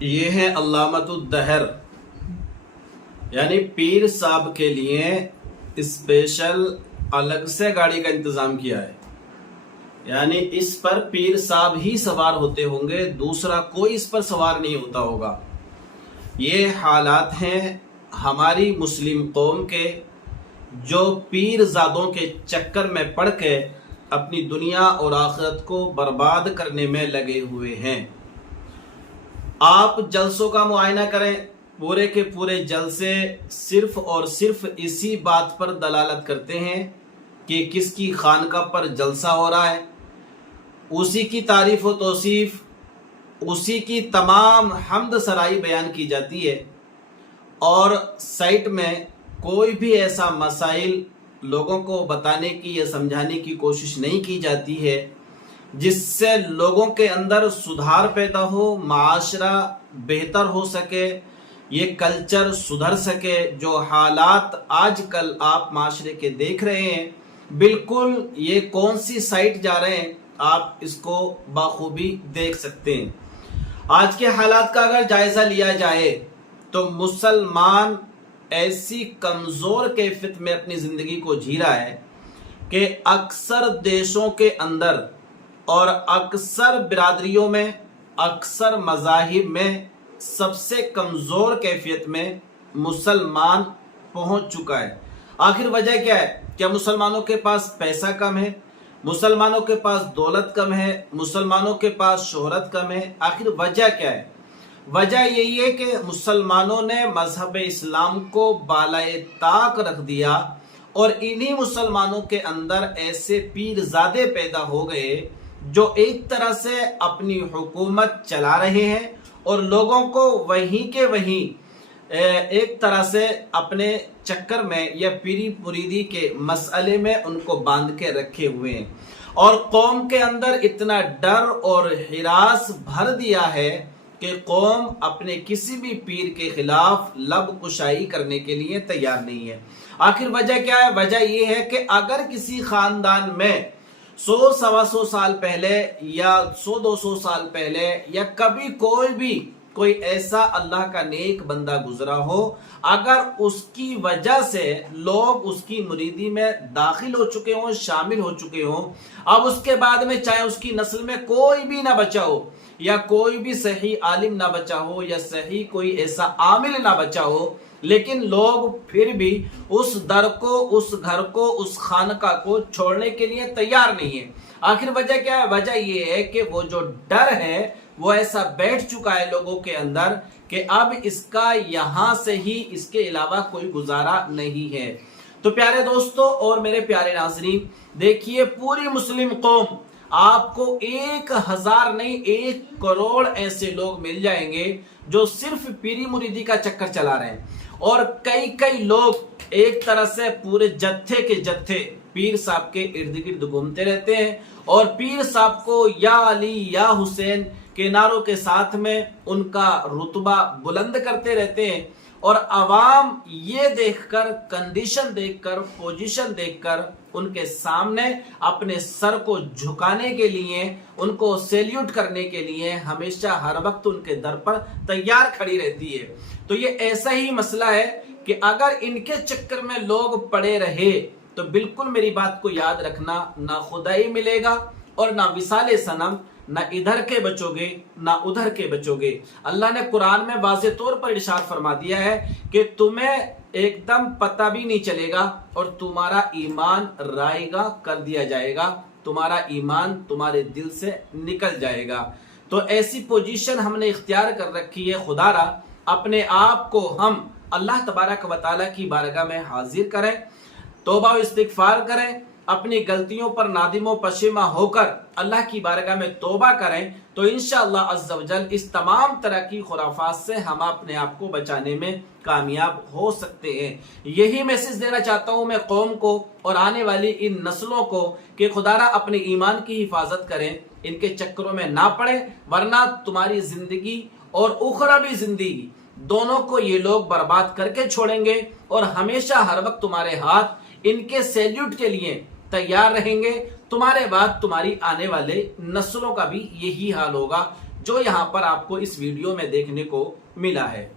یہ ہے علامت الدہر، یعنی پیر صاحب کے لیے اسپیشل الگ سے گاڑی کا انتظام کیا ہے، یعنی اس پر پیر صاحب ہی سوار ہوتے ہوں گے، دوسرا کوئی اس پر سوار نہیں ہوتا ہوگا۔ یہ حالات ہیں ہماری مسلم قوم کے، جو پیر زادوں کے چکر میں پڑ کے اپنی دنیا اور آخرت کو برباد کرنے میں لگے ہوئے ہیں۔ آپ جلسوں کا معائنہ کریں، پورے کے پورے جلسے صرف اور صرف اسی بات پر دلالت کرتے ہیں کہ کس کی خانقاہ پر جلسہ ہو رہا ہے، اسی کی تعریف و توصیف، اسی کی تمام حمد سرائی بیان کی جاتی ہے، اور سائٹ میں کوئی بھی ایسا مسائل لوگوں کو بتانے کی یا سمجھانے کی کوشش نہیں کی جاتی ہے جس سے لوگوں کے اندر سدھار پیدا ہو، معاشرہ بہتر ہو سکے، یہ کلچر سدھر سکے۔ جو حالات آج کل آپ معاشرے کے دیکھ رہے ہیں، بالکل یہ کون سی سائٹ جا رہے ہیں آپ اس کو بخوبی دیکھ سکتے ہیں۔ آج کے حالات کا اگر جائزہ لیا جائے تو مسلمان ایسی کمزور کیفیت میں اپنی زندگی کو جی رہا ہے کہ اکثر دیشوں کے اندر اور اکثر برادریوں میں، اکثر مذاہب میں سب سے کمزور کیفیت میں مسلمان پہنچ چکا ہے۔ آخر وجہ کیا ہے؟ کیا مسلمانوں کے پاس پیسہ کم ہے؟ مسلمانوں کے پاس دولت کم ہے؟ مسلمانوں کے پاس شہرت کم ہے؟ آخر وجہ کیا ہے؟ وجہ یہی ہے کہ مسلمانوں نے مذہب اسلام کو بالائے طاق رکھ دیا، اور انہی مسلمانوں کے اندر ایسے پیرزادے پیدا ہو گئے جو ایک طرح سے اپنی حکومت چلا رہے ہیں اور لوگوں کو وہیں کے وہیں ایک طرح سے اپنے چکر میں یا پیری مریدی کے مسئلے میں ان کو باندھ کے رکھے ہوئے ہیں، اور قوم کے اندر اتنا ڈر اور ہراس بھر دیا ہے کہ قوم اپنے کسی بھی پیر کے خلاف لب کشائی کرنے کے لیے تیار نہیں ہے۔ آخر وجہ کیا ہے؟ وجہ یہ ہے کہ اگر کسی خاندان میں 100-125 سال پہلے یا 100-200 سال پہلے یا کبھی کوئی ایسا اللہ کا نیک بندہ گزرا ہو، اگر اس کی وجہ سے لوگ اس کی مریدی میں داخل ہو چکے ہوں، شامل ہو چکے ہوں، اب اس کے بعد میں چاہے اس کی نسل میں کوئی بھی نہ بچا ہو، یا کوئی بھی صحیح عالم نہ بچا ہو، یا صحیح کوئی ایسا عامل نہ بچا ہو، لیکن لوگ پھر بھی اس در کو، اس گھر کو، اس خانقاہ کو چھوڑنے کے لیے تیار نہیں ہے۔ آخر وجہ کیا ہے؟ وجہ یہ ہے کہ وہ جو ڈر ہے وہ ایسا بیٹھ چکا ہے لوگوں کے اندر کہ اب اس کا یہاں سے ہی اس کے علاوہ کوئی گزارا نہیں ہے۔ تو پیارے دوستو اور میرے پیارے ناظرین، دیکھیے پوری مسلم قوم، آپ کو 1000 نہیں 1 کروڑ ایسے لوگ مل جائیں گے جو صرف پیری مریدی کا چکر چلا رہے ہیں، اور کئی لوگ ایک طرح سے پورے جتھے کے جتھے پیر صاحب کے ارد گرد گھومتے رہتے ہیں، اور پیر صاحب کو یا علی یا حسین کے نعروں کے ساتھ میں ان کا رتبہ بلند کرتے رہتے ہیں، اور عوام یہ دیکھ کر، کنڈیشن دیکھ کر، پوزیشن دیکھ کر ان کے سامنے اپنے سر کو جھکانے کے لیے، ان کو سیلیوٹ کرنے کے لیے ہمیشہ ہر وقت ان کے در پر تیار کھڑی رہتی ہے۔ تو یہ ایسا ہی مسئلہ ہے کہ اگر ان کے چکر میں لوگ پڑے رہے تو بالکل میری بات کو یاد رکھنا، نہ خدائی ملے گا اور نہ وصال صنم، نہ ادھر کے بچو گے نہ ادھر کے بچو گے۔ اللہ نے قرآن میں واضح طور پر ارشاد فرما دیا ہے کہ تمہیں ایک دم پتہ بھی نہیں چلے گا اور تمہارا ایمان رائے گا کر دیا جائے گا، تمہارا ایمان تمہارے دل سے نکل جائے گا۔ تو ایسی پوزیشن ہم نے اختیار کر رکھی ہے، خدا را اپنے آپ کو ہم اللہ تبارک و تعالیٰ کی بارگاہ میں حاضر کریں، توبہ و استغفار کریں، اپنی غلطیوں پر نادم و پشیماں ہو کر اللہ کی بارگاہ میں توبہ کریں، تو انشاءاللہ عز و جل اس تمام طرح کی خرافات سے ہم اپنے آپ کو بچانے میں کامیاب ہو سکتے ہیں۔ یہی میسج دینا چاہتا ہوں میں قوم کو اور آنے والی ان نسلوں کو کہ خدا را اپنے ایمان کی حفاظت کریں، ان کے چکروں میں نہ پڑیں، ورنہ تمہاری زندگی اور اخروی زندگی دونوں کو یہ لوگ برباد کر کے چھوڑیں گے، اور ہمیشہ ہر وقت تمہارے ہاتھ ان کے سیلیوٹ کے لیے تیار رہیں گے۔ تمہارے بعد تمہاری آنے والے نسلوں کا بھی یہی حال ہوگا۔ جو یہاں پر آپ کو اس ویڈیو میں دیکھنے کو ملا ہے۔